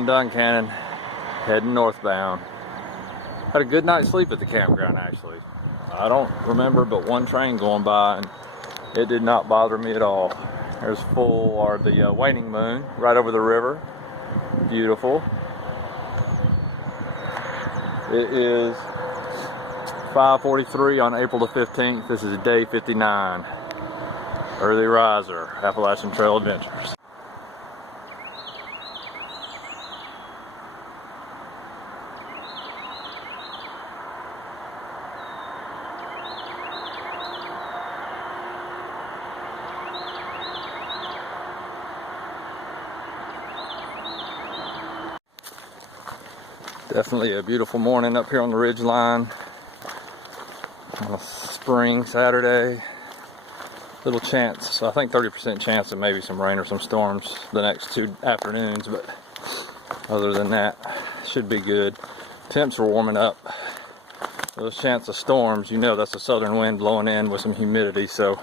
leaving Duncanan, heading northbound. Had a good night's sleep at the campground, actually. I don't remember but one train going by, and it did not bother me at all. There's the waning moon right over the river. Beautiful. It is 5:43 on April the 15th. This is day 59. Early riser, Appalachian Trail Adventures. Definitely a beautiful morning up here on the ridge line on a spring Saturday. Little chance, so I think 30% chance of maybe some rain or some storms the next 2 afternoons, but other than that, should be good. Temps are warming up. Those chance of storms, you know that's a southern wind blowing in with some humidity, so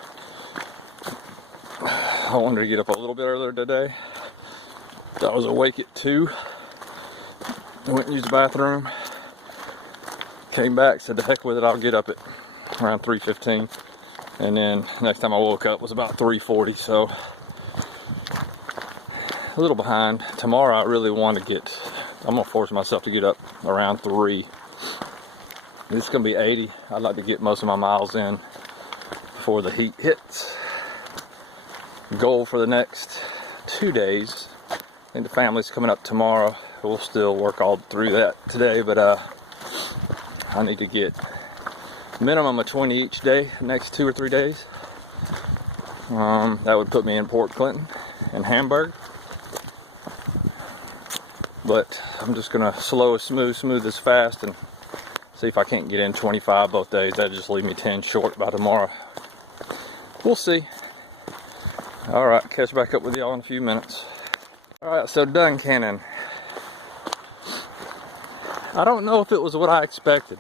I wanted to get up a little bit earlier today. I was awake at 2. I went and used the bathroom, came back, said the heck with it, I'll get up at around 3:15, and then next time I woke up was about 3:40, so a little behind. Tomorrow I really want to I'm going to force myself to get up around 3. This is going to be 80. I'd like to get most of my miles in before the heat hits. Goal for the next 2 days. I think the family's coming up tomorrow. We'll still work all through that today, but I need to get minimum of 20 each day, the next 2 or 3 days. That would put me in Port Clinton and Hamburg. But I'm just gonna smooth this fast and see if I can't get in 25 both days. That'd just leave me 10 short by tomorrow. We'll see. All right, catch back up with y'all in a few minutes. All right, so Duncanan. I don't know if it was what I expected.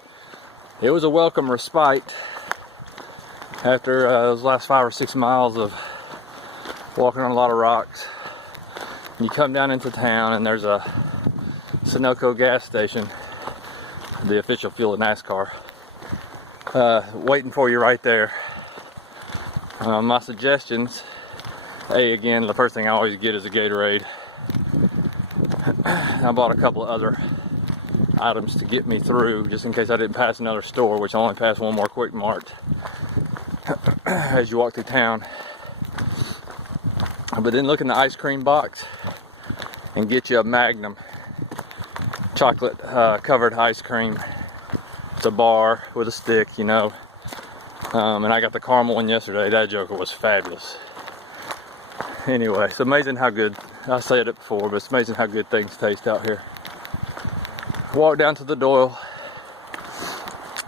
It was a welcome respite after those last 5 or 6 miles of walking on a lot of rocks. You come down into town and there's a Sunoco gas station, the official fuel of NASCAR, waiting for you right there. My suggestions, again, the first thing I always get is a Gatorade. I bought a couple of other items to get me through, just in case I didn't pass another store, which I only passed one more Quick Mart as you walk through town. But then look in the ice cream box and get you a Magnum chocolate covered ice cream. It's a bar with a stick, you know. And I got the caramel one yesterday. That joker was fabulous. Anyway, it's amazing how good, I said it before, but it's amazing how good things taste out here. Walked down to the Doyle,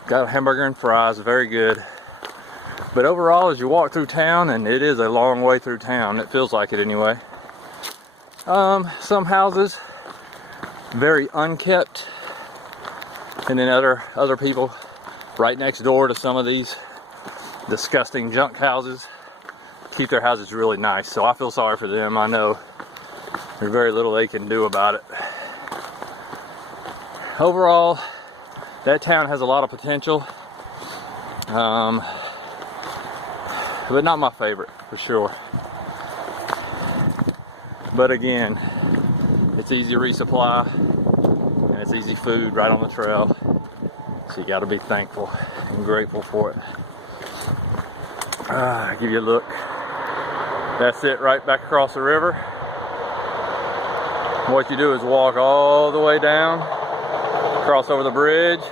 got a hamburger and fries, very good. But overall, as you walk through town, and it is a long way through town, it feels like it anyway. Some houses, very unkept, and then other people right next door to some of these disgusting junk houses keep their houses really nice. So I feel sorry for them. I know there's very little they can do about it. Overall, that town has a lot of potential, but not my favorite for sure. But again, it's easy resupply and it's easy food right on the trail, so you got to be thankful and grateful for it. Give you a look. That's it, right back across the river. What you do is walk all the way down, cross over the bridge,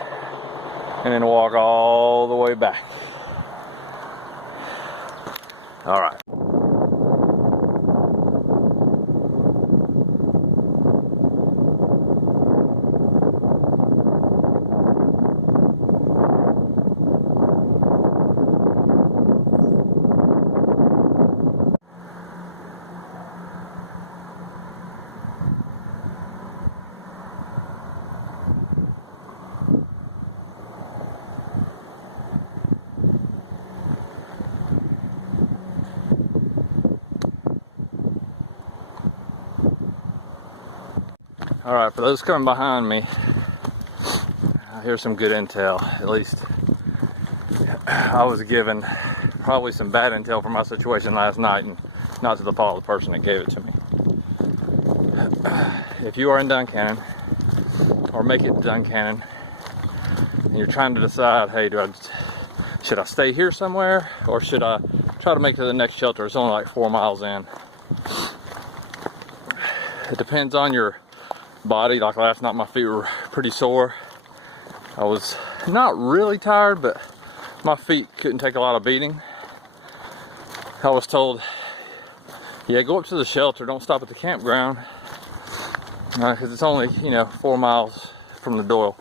and then walk all the way back. All right. All right, for those coming behind me, here's some good intel. At least I was given probably some bad intel for my situation last night, and not to the fault of the person that gave it to me. If you are in Duncanan, or make it to Duncanan, and you're trying to decide, hey, should I stay here somewhere, or should I try to make it to the next shelter? It's only like 4 miles in. It depends on your body. Like last night, my feet were pretty sore. I was not really tired, but my feet couldn't take a lot of beating. I was told, yeah, go up to the shelter, don't stop at the campground, because it's only, 4 miles from the door.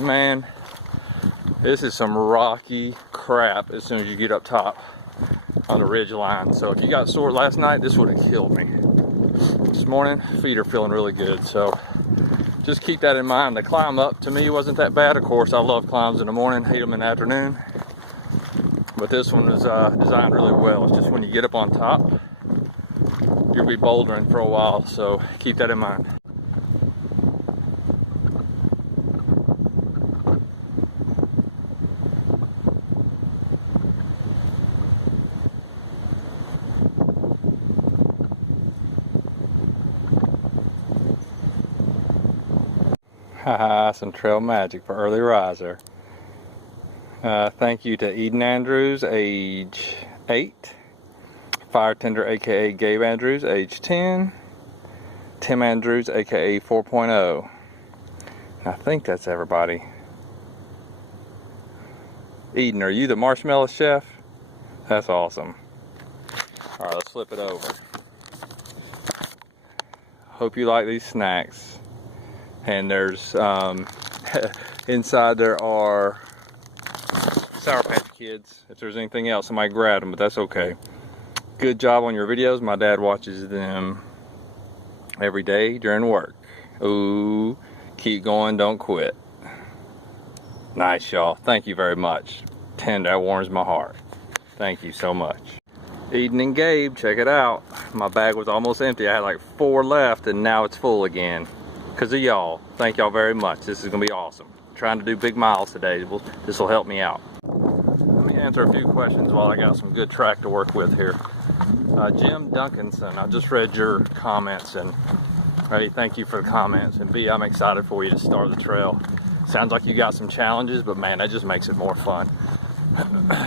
Man, this is some rocky crap as soon as you get up top on the ridge line. So if you got sore last night, this would have killed me. This morning, feet are feeling really good, so just keep that in mind. The climb up to me wasn't that bad. Of course, I love climbs in the morning, hate them in the afternoon, but this one was designed really well. It's just when you get up on top, you'll be bouldering for a while, so keep that in mind. Haha, some trail magic for early riser. Thank you to Eden Andrews, age 8. Fire Tender, aka Gabe Andrews, age 10. Tim Andrews, aka 4.0. I think that's everybody. Eden, are you the marshmallow chef? That's awesome. Alright, let's flip it over. Hope you like these snacks. And there's, inside there are Sour Patch Kids. If there's anything else, I might grab them, but that's okay. Good job on your videos. My dad watches them every day during work. Ooh, keep going, don't quit. Nice, y'all. Thank you very much. Tender, that warms my heart. Thank you so much. Eden and Gabe, check it out. My bag was almost empty. I had like 4 left, and now it's full again. Because of y'all. Thank y'all very much. This is going to be awesome. Trying to do big miles today. This will help me out. Let me answer a few questions while I got some good track to work with here. Jim Duncanson, I just read your comments, and A, thank you for the comments, and B, I'm excited for you to start the trail. Sounds like you got some challenges, but man, that just makes it more fun.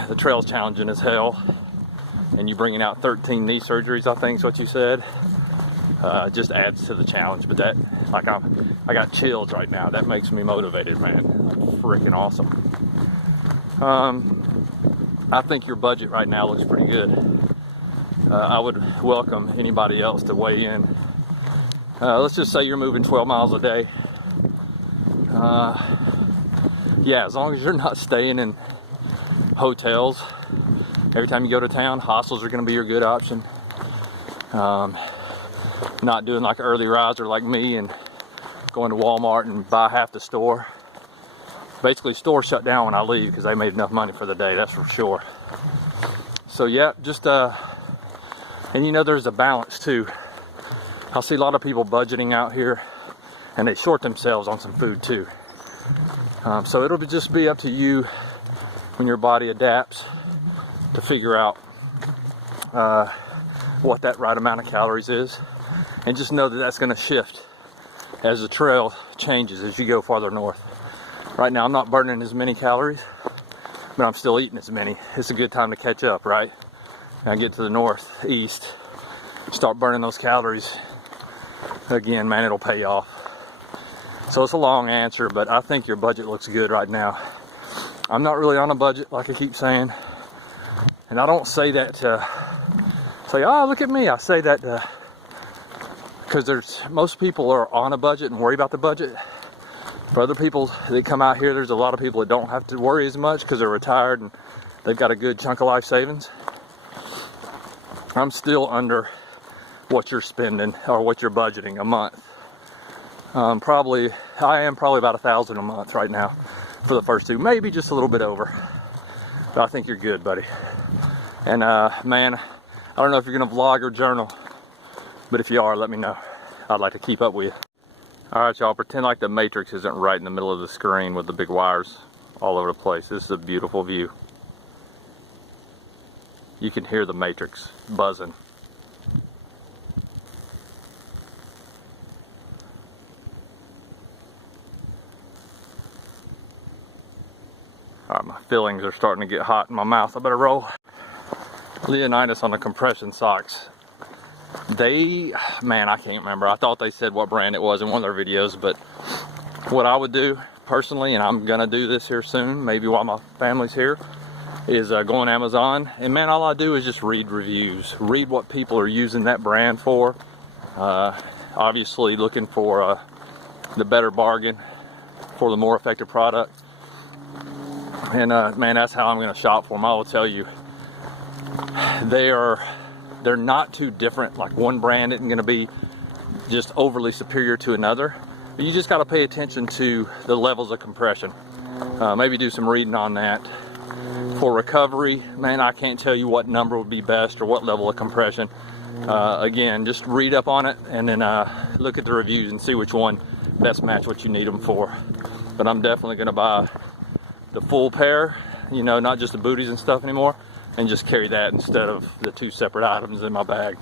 The trail's challenging as hell, and you bringing out 13 knee surgeries, I think is what you said. Just adds to the challenge, but that, like, I got chills right now. That makes me motivated, man. Freaking awesome. I think your budget right now looks pretty good. I would welcome anybody else to weigh in. Let's just say you're moving 12 miles a day. Yeah, as long as you're not staying in hotels every time you go to town, hostels are going to be your good option. Not doing like an early riser like me and going to Walmart and buy half the store. Basically, stores shut down when I leave because they made enough money for the day, that's for sure. So yeah, just and there's a balance too. I see a lot of people budgeting out here, and they short themselves on some food too. So it'll just be up to you when your body adapts to figure out what that right amount of calories is. And just know that that's going to shift as the trail changes as you go farther north. Right now I'm not burning as many calories, but I'm still eating as many. It's a good time to catch up, right? And I get to the northeast, start burning those calories again, man, it'll pay off. So it's a long answer, but I think your budget looks good right now. I'm not really on a budget, like I keep saying, and I don't say that to say, oh, look at me. I say that because most people are on a budget and worry about the budget. For other people that come out here, there's a lot of people that don't have to worry as much because they're retired and they've got a good chunk of life savings. I'm still under what you're spending or what you're budgeting a month. I am probably about $1,000 a month right now for the first 2, maybe just a little bit over. But I think you're good, buddy. And man, I don't know if you're gonna vlog or journal, but if you are, let me know. I'd like to keep up with. All right, y'all, pretend like the Matrix isn't right in the middle of the screen with the big wires all over the place. This is a beautiful view. You can hear the Matrix buzzing. All right, my fillings are starting to get hot in my mouth. I better roll. Leonidas on the compression socks. They, man, I can't remember. I thought they said what brand it was in one of their videos, but what I would do personally, and I'm gonna do this here soon, maybe while my family's here, is go on Amazon, and man, all I do is just read reviews, read what people are using that brand for. Obviously looking for the better bargain for the more effective product. And man, that's how I'm gonna shop for them. I will tell you, they're not too different. Like, one brand isn't gonna be just overly superior to another. You just gotta pay attention to the levels of compression. Maybe do some reading on that. For recovery, man, I can't tell you what number would be best or what level of compression. Again, just read up on it and then look at the reviews and see which one best match what you need them for. But I'm definitely gonna buy the full pair, you know, not just the booties and stuff anymore, and just carry that instead of the two separate items in my bag.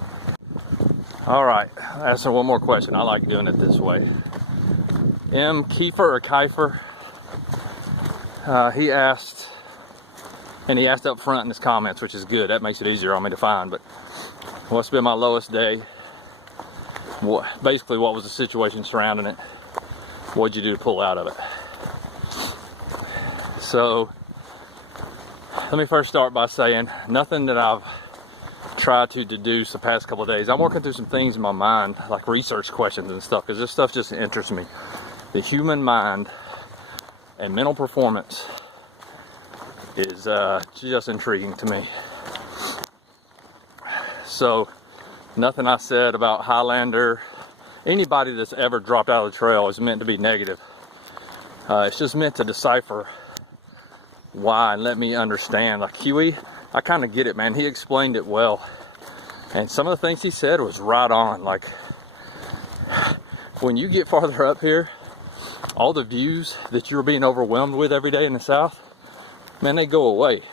All right, asking one more question. I like doing it this way. M. Kiefer or Kiefer, he asked, and he asked up front in his comments, which is good. That makes it easier on me to find. But what's been my lowest day? Basically, what was the situation surrounding it? What'd you do to pull out of it? So let me first start by saying nothing that I've tried to deduce the past couple of days. I'm working through some things in my mind, like research questions and stuff, because this stuff just interests me. The human mind and mental performance is just intriguing to me. So nothing I said about Highlander, anybody that's ever dropped out of the trail, is meant to be negative. It's just meant to decipher why and let me understand. Like Kiwi, I kind of get it, man. He explained it well, and some of the things he said was right on. Like, when you get farther up here, all the views that you're being overwhelmed with every day in the south, man, they go away.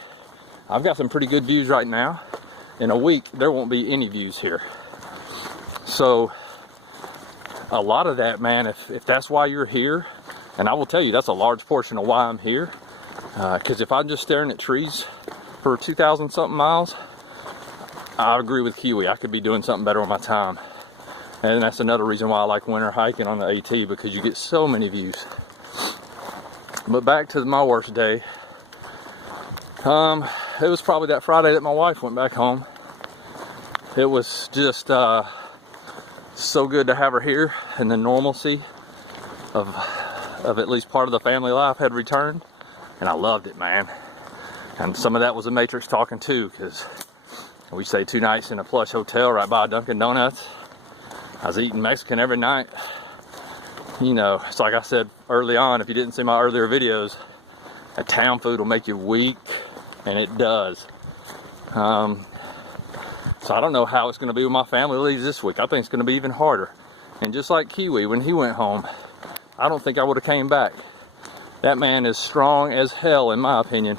I've got some pretty good views right now. In a week, there won't be any views here. So a lot of that, man, if that's why you're here, and I will tell you that's a large portion of why I'm here, because if I'm just staring at trees for 2,000 something miles, I agree with Kiwi. I could be doing something better with my time. And that's another reason why I like winter hiking on the AT, because you get so many views. But back to my worst day. It was probably that Friday that my wife went back home. It was just so good to have her here, and the normalcy of at least part of the family life had returned, and I loved it, man. And some of that was the Matrix talking too, because we stayed 2 nights in a plush hotel right by Dunkin' Donuts. I was eating Mexican every night. You know, it's like I said early on, if you didn't see my earlier videos, that town food will make you weak, and it does. So I don't know how it's going to be when my family leaves this week. I think it's going to be even harder. And just like Kiwi, when he went home, I don't think I would have came back. That man is strong as hell, in my opinion,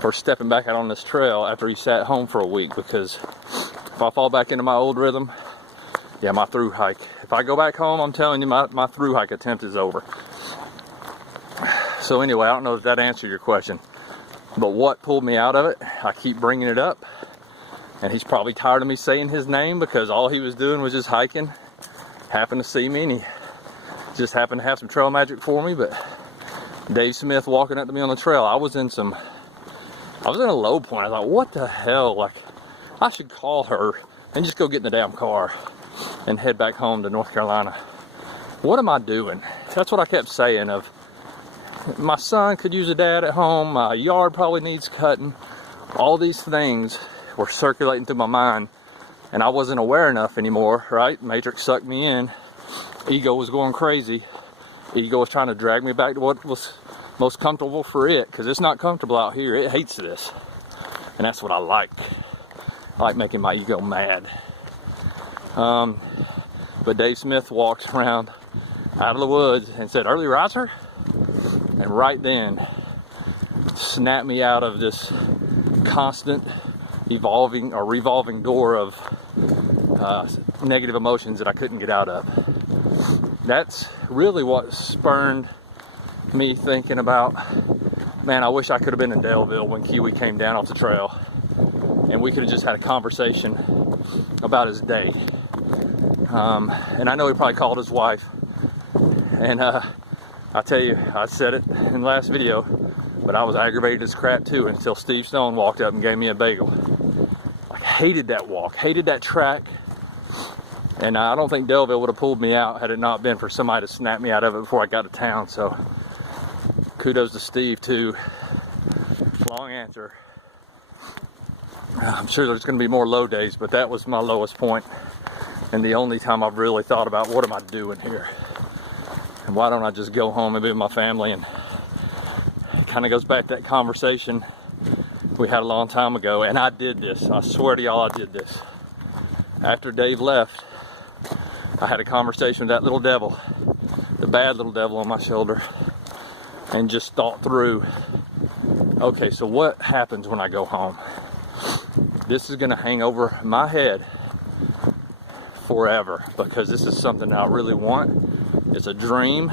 for stepping back out on this trail after he sat home for a week, because if I fall back into my old rhythm, yeah, my through hike. If I go back home, I'm telling you, my through hike attempt is over. So anyway, I don't know if that answered your question, but what pulled me out of it, I keep bringing it up, and he's probably tired of me saying his name, because all he was doing was just hiking, happened to see me, and he just happened to have some trail magic for me. But Dave Smith walking up to me on the trail, I was in a low point. I thought, what the hell, like, I should call her and just go get in the damn car and head back home to North Carolina. What am I doing? That's what I kept saying, of my son could use a dad at home, my yard probably needs cutting. All these things were circulating through my mind, and I wasn't aware enough anymore, right? Matrix sucked me in. Ego was going crazy. Ego was trying to drag me back to what was most comfortable for it, because it's not comfortable out here. It hates this, and that's what I like. I like making my ego mad. But But Dave Smith walked around out of the woods and said, "Early riser?" And right then snapped me out of this constant evolving or revolving door of negative emotions that I couldn't get out of. That's really what spurred me thinking about, man, I wish I could have been in Daleville when Kiwi came down off the trail and we could have just had a conversation about his day. And I know he probably called his wife, and I tell you, I said it in the last video, but I was aggravated as crap too until Steve Stone walked up and gave me a bagel. I hated that walk, hated that track, and I don't think Daleville would have pulled me out had it not been for somebody to snap me out of it before I got to town. So kudos to Steve too. Long answer. I'm sure there's going to be more low days, but that was my lowest point and the only time I've really thought about what am I doing here and why don't I just go home and be with my family. And it kind of goes back to that conversation we had a long time ago, and I did this, I swear to y'all, I did this. After Dave left, I had a conversation with that little devil, the bad little devil on my shoulder, and just thought through, okay, so what happens when I go home? This is going to hang over my head forever because this is something I really want. It's a dream.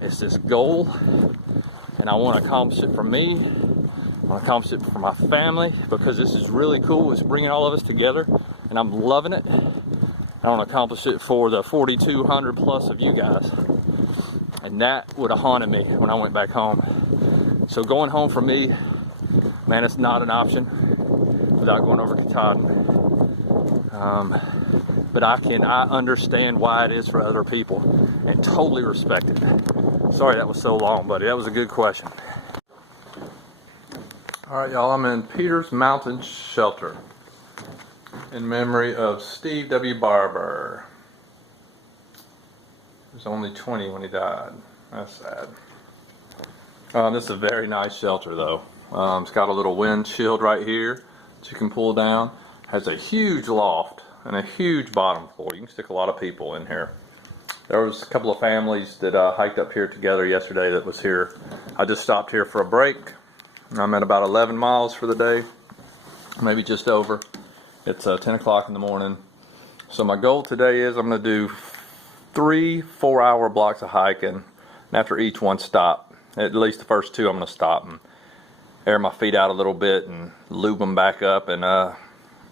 It's this goal, and I want to accomplish it for me. I want to accomplish it for my family because this is really cool. It's bringing all of us together, and I'm loving it. I want to accomplish it for the 4,200 plus of you guys, and that would have haunted me when I went back home. So going home for me, man, it's not an option without going over Katahdin. But I understand why it is for other people and totally respect it. Sorry that was so long, buddy. That was a good question. All right, y'all, I'm in Peters Mountain Shelter in memory of Steve W. Barber. He was only 20 when he died. That's sad. This is a very nice shelter, though. It's got a little windshield right here that you can pull down. Has a huge loft and a huge bottom floor. You can stick a lot of people in here. There was a couple of families that hiked up here together yesterday that was here. I just stopped here for a break. I'm at about 11 miles for the day, maybe just over. It's 10 o'clock in the morning. So my goal today is I'm going to do 3 4-hour blocks of hiking, and after each one stop. At least the first 2 I'm going to stop and air my feet out a little bit and lube them back up and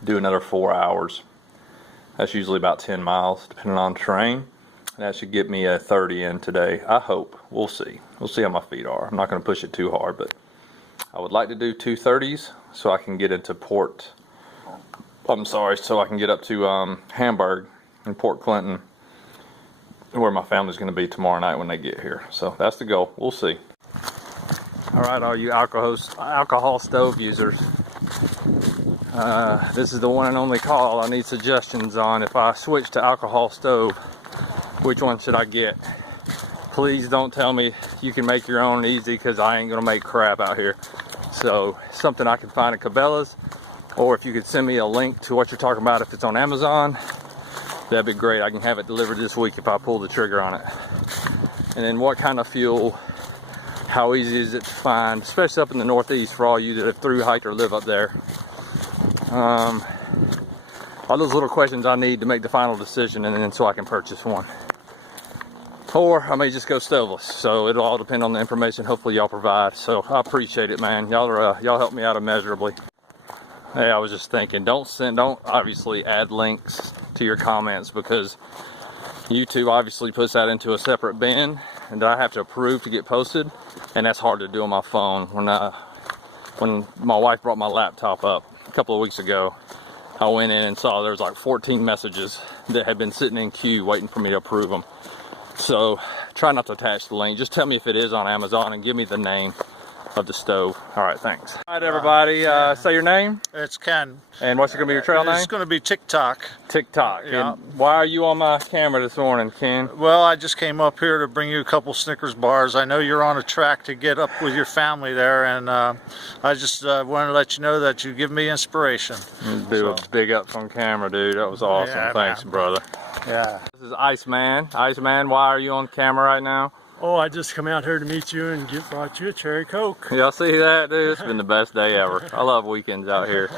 do another 4 hours. That's usually about 10 miles depending on terrain. And that should get me a 30 in today, I hope. We'll see. We'll see how my feet are. I'm not going to push it too hard, but I would like to do 2 30s so I can get into so I can get up to Hamburg and Port Clinton, where my family's going to be tomorrow night when they get here. So that's the goal. We'll see. All right, all you alcohol stove users. This is the one and only call. I need suggestions on if I switch to alcohol stove, which one should I get? Please don't tell me you can make your own easy, because I ain't going to make crap out here. So something I can find at Cabela's, or if you could send me a link to what you're talking about, if it's on Amazon, that'd be great. I can have it delivered this week if I pull the trigger on it. And then what kind of fuel, how easy is it to find, especially up in the Northeast for all you that have thru hiked or live up there. All those little questions I need to make the final decision, and then so I can purchase one. Or I may just go stoveless. So it'll all depend on the information hopefully y'all provide. So I appreciate it, man. Y'all help me out immeasurably. Hey, I was just thinking, don't obviously add links to your comments, because YouTube obviously puts that into a separate bin and I have to approve to get posted, and that's hard to do on my phone. When my wife brought my laptop up a couple of weeks ago, I went in and saw there was like 14 messages that had been sitting in queue waiting for me to approve them. So try not to attach the link. Just tell me if it is on Amazon and give me the name. of the stove. All right, thanks. All right, everybody, say your name. It's Ken. And what's going to be your trail name? It's going to be TikTok. TikTok. Yeah. And why are you on my camera this morning, Ken? Well, I just came up here to bring you a couple Snickers bars. I know you're on a track to get up with your family there, and I just wanted to let you know that you give me inspiration. Do a big ups on camera, dude. That was awesome. Yeah, Thanks, man. brother. Yeah. This is Iceman. Iceman, why are you on camera right now? Oh, I just come out here to meet you and brought you a cherry Coke. Y'all see that, dude? It's been the best day ever. I love weekends out here.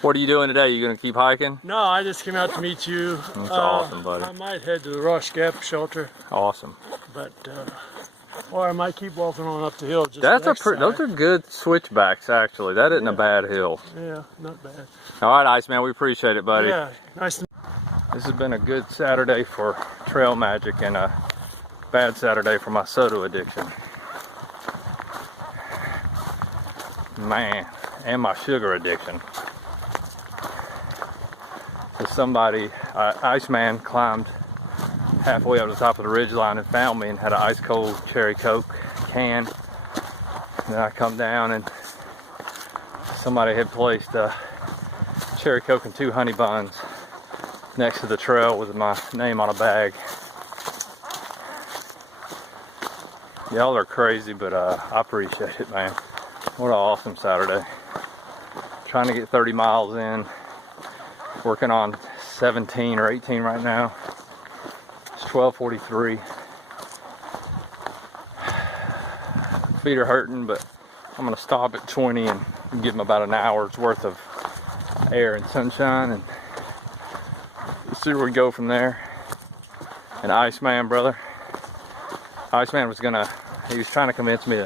What are you doing today? You gonna keep hiking? No, I just came out to meet you. That's awesome, buddy. I might head to the Rush Gap shelter. Awesome. But, or I might keep walking on up the hill. Just That's those are good switchbacks, actually. That isn't a bad hill. Yeah, not bad. All right, Iceman, we appreciate it, buddy. Yeah, nice to This has been a good Saturday for trail magic and a bad Saturday for my soda addiction. Man, and my sugar addiction. So somebody, Iceman, climbed halfway up the top of the ridgeline and found me and had an ice cold cherry Coke can. And then I come down and somebody had placed a cherry Coke and 2 honey buns next to the trail with my name on a bag. Y'all are crazy, but I appreciate it, man. What an awesome Saturday. Trying to get 30 miles in. Working on 17 or 18 right now. It's 12:43. Feet are hurting, but I'm gonna stop at 20 and give them about an hour's worth of air and sunshine and see where we go from there. And Iceman, brother. Iceman was he was trying to convince me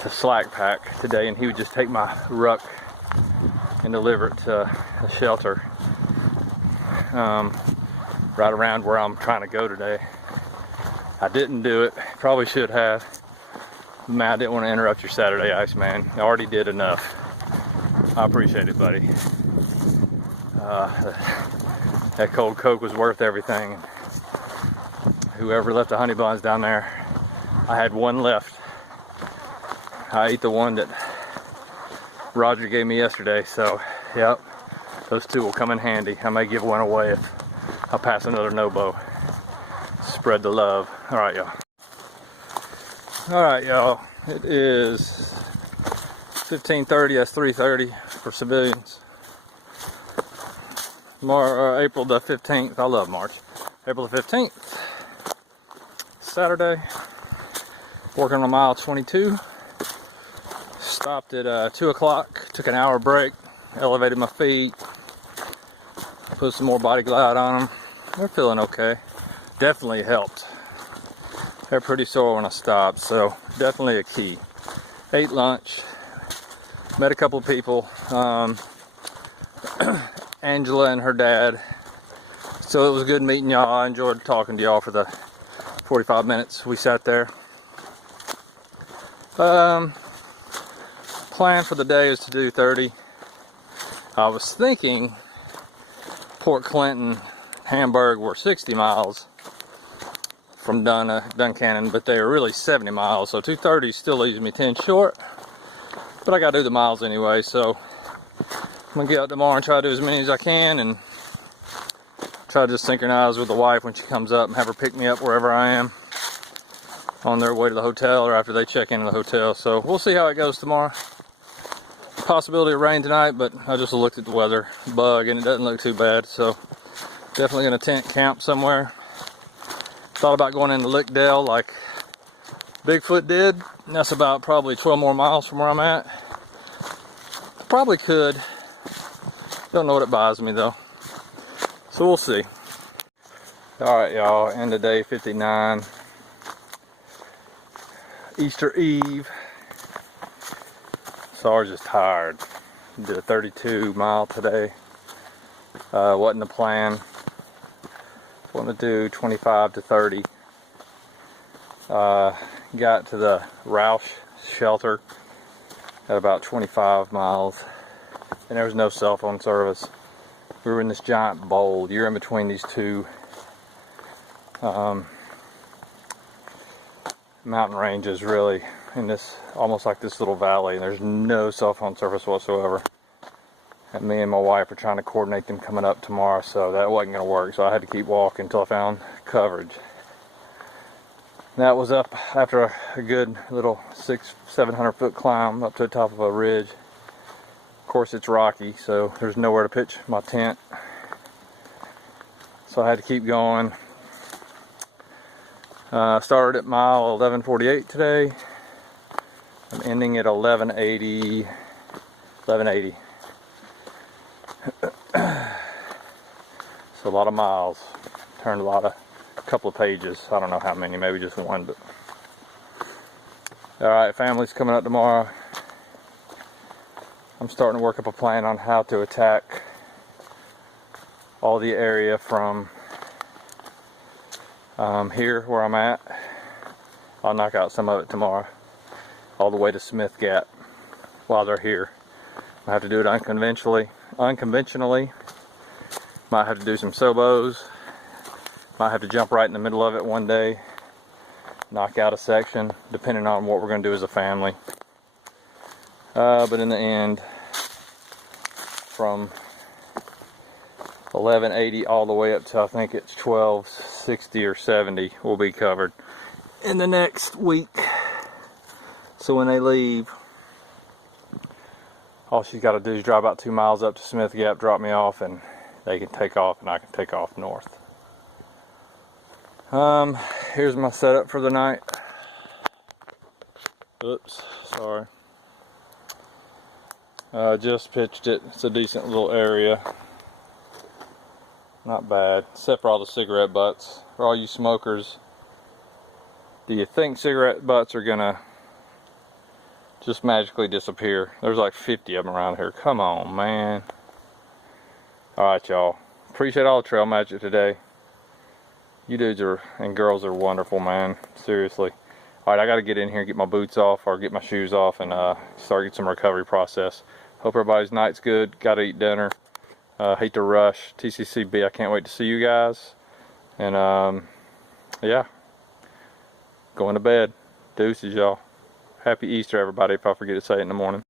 to slack pack today, and he would just take my ruck and deliver it to a shelter right around where I'm trying to go today. I didn't do it, probably should have. Man, I didn't want to interrupt your Saturday, Iceman. I already did enough. I appreciate it, buddy. That cold Coke was worth everything. Whoever left the honey buns down there, I had one left. I ate the one that Roger gave me yesterday, so yep, those 2 will come in handy. I may give one away if I pass another no-bo. Spread the love. All right, y'all. All right, y'all. It is 15:30. That's 3:30 for civilians. April the 15th. I love March. April the 15th. Saturday. Working on mile 22. Stopped at 2 o'clock. Took an hour break. Elevated my feet. Put some more body glide on them. They're feeling okay. Definitely helped. They're pretty sore when I stopped, so definitely a key. Ate lunch. Met a couple people. Angela and her dad. So it was good meeting y'all. I enjoyed talking to y'all for the 45 minutes we sat there. Plan for the day is to do 30. I was thinking Port Clinton, Hamburg were 60 miles from Duncanan, but they are really 70 miles, so 230 still leaves me 10 short. But I gotta do the miles anyway, so I'm gonna get out tomorrow and try to do as many as I can, and try to just synchronize with the wife when she comes up and have her pick me up wherever I am on their way to the hotel or after they check into the hotel. So we'll see how it goes tomorrow. Possibility of rain tonight, but I just looked at the weather bug and it doesn't look too bad, so definitely gonna tent camp somewhere. Thought about going into Lickdale like Bigfoot did. That's about probably 12 more miles from where I'm at. Probably could. Don't know what it buys me though. So we'll see. Alright y'all, end of day 59. Easter Eve. Sarge is tired. Did a 32 mile today. Wasn't the plan. Want to do 25 to 30. Got to the Roush shelter at about 25 miles, and there was no cell phone service. We were in this giant bowl. You're in between these two mountain ranges really in this, almost like this little valley. There's no cell phone service whatsoever. And me and my wife are trying to coordinate them coming up tomorrow, so that wasn't going to work. So I had to keep walking until I found coverage. That was up after a good little 600-700 foot climb up to the top of a ridge. Of course it's rocky, so there's nowhere to pitch my tent. So I had to keep going. Started at mile 1148 today. I'm ending at 1180. It's a lot of miles. Turned a couple of pages. I don't know how many, maybe just one. But alright, family's coming up tomorrow. I'm starting to work up a plan on how to attack all the area from here where I'm at. I'll knock out some of it tomorrow, all the way to Smith Gap while they're here. I have to do it unconventionally. Might have to do some sobos. Might have to jump right in the middle of it one day, knock out a section, depending on what we're going to do as a family. But in the end, from 1180 all the way up to I think it's 1260 or 70 will be covered in the next week. So when they leave, all she's got to do is drive about 2 miles up to Smith Gap, drop me off, and they can take off, and I can take off north. Here's my setup for the night. Oops, sorry. Just pitched it. It's a decent little area. Not bad, except for all the cigarette butts. For all you smokers, do you think cigarette butts are gonna just magically disappear? There's like 50 of them around here. Come on, man. Alright, y'all. Appreciate all the trail magic today. You dudes and girls are wonderful, man. Seriously. Alright, I gotta get in here and get my boots off or get my shoes off and start getting some recovery process. Hope everybody's night's good. Gotta eat dinner. Hate to rush. TCCB, I can't wait to see you guys. And yeah. Going to bed. Deuces, y'all. Happy Easter, everybody, if I forget to say it in the morning.